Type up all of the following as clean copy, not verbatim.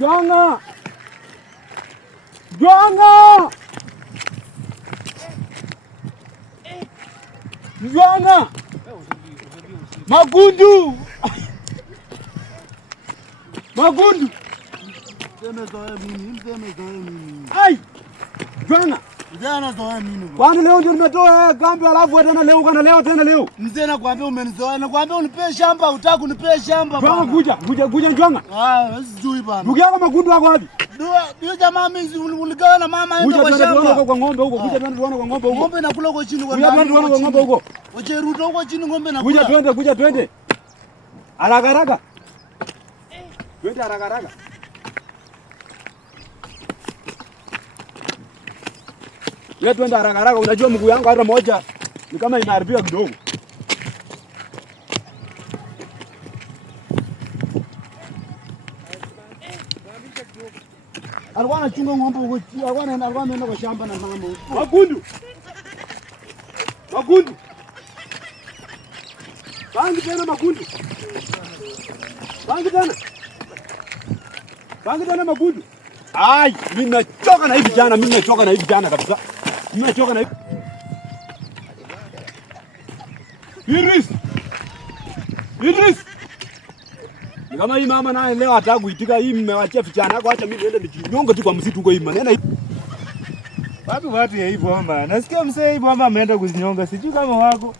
Jonga! Jonga! Jonga! Magundu! Magundu! Ai! Jonga! Kwani leo ndio nimetoa kambi alafu tena leo kana leo. Mzee nakwambia umenizoea. Nakwambia unipe shamba, hutaki kunipe shamba bwana. Kuja Jonga. Sijui bwana. Ndugu yako Magundu wako wapi? Ndio jamaa mimi uligawa na mama aende kwa shamba. Kuja kwa ng'ombe huko. Kuja tuone kwa ng'ombe huko. Ng'ombe nakula huko chini kwa ndani. Kuja tuone kwa ng'ombe huko. Wache ruto huko chini ng'ombe nakula. Kuja twende. Haraka. Twende haraka. Leo twende haraka. Unajua mguu yangu hata moja ni kama inaharibika kidogo. Alikuwa anachunga ng'ombe huko. Alikuwa ameenda kwa shamba na mama huko. Magundu. Bangi tena Magundu. Bangi tena Magundu. Ai, mimi nachoka na hivi jana kabisa. Idris. Ni kama hii mama naye leo hataka kuitika hii mmewachia vijana yako, acha mimi niende nijinyonge tu kwa msitu huko hii maneno. Wapi watu ya hii bomba? Nasikia mzee hii bomba ameenda kuzinyonga. Sijui kama wako.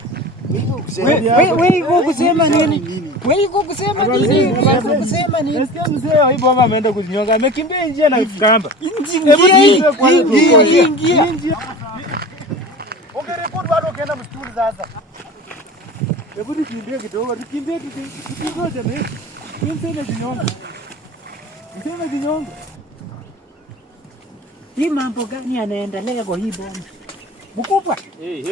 Wewe kusema nini? Nasikia mzee hii bomba ameenda kuzinyonga. Amekimbia njia na kamba. Ingia. Ungereport watu wakaenda msituni sasa. Hebu tukimbie kidogo, tukimbie jamani. Mseme jinyonga. Hii mambo gani yanaendelea kwa hii bomba? Mkubwa. Hey.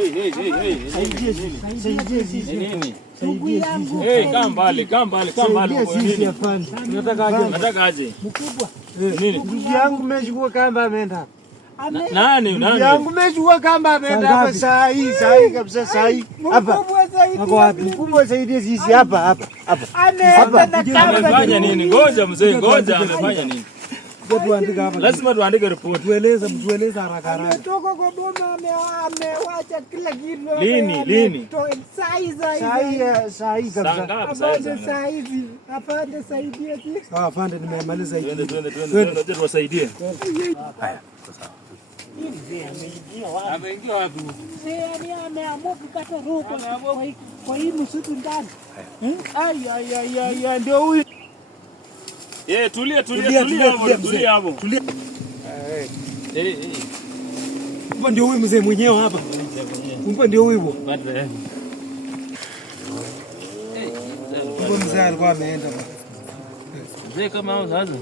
Kaa mbali. Unataka aje? Mkubwa. Nini? Ndugu yangu mmechukua kamba ameenda. Nani? Ndugu yangu mmechukua kamba ameenda hapa saa hii kabisa saa hii. Hapa. Wako wapi? Mkubwa saidie sisi hapa. Ameenda na kamba. Amefanya nini? Ngoja mzee, amefanya nini? Tuandike hapa. Lazima tuandike report. Tueleze haraka. Ametoka kwa bomba amewacha kila kitu. Lini? Saa hii kabisa. Afande saidia sisi. Sawa afande, nimemaliza hiki. Twende tuwasaidie. Haya, sasa. Ameingia wapi? Mzee ameamua kukata roho kwa hii msitu ndani. Ai ndio huyu. Tulia hapo. Kumbe ndio huyu mzee mwenyewe hapa. Mzee alikuwa ameenda. Mzee kama hao sasa.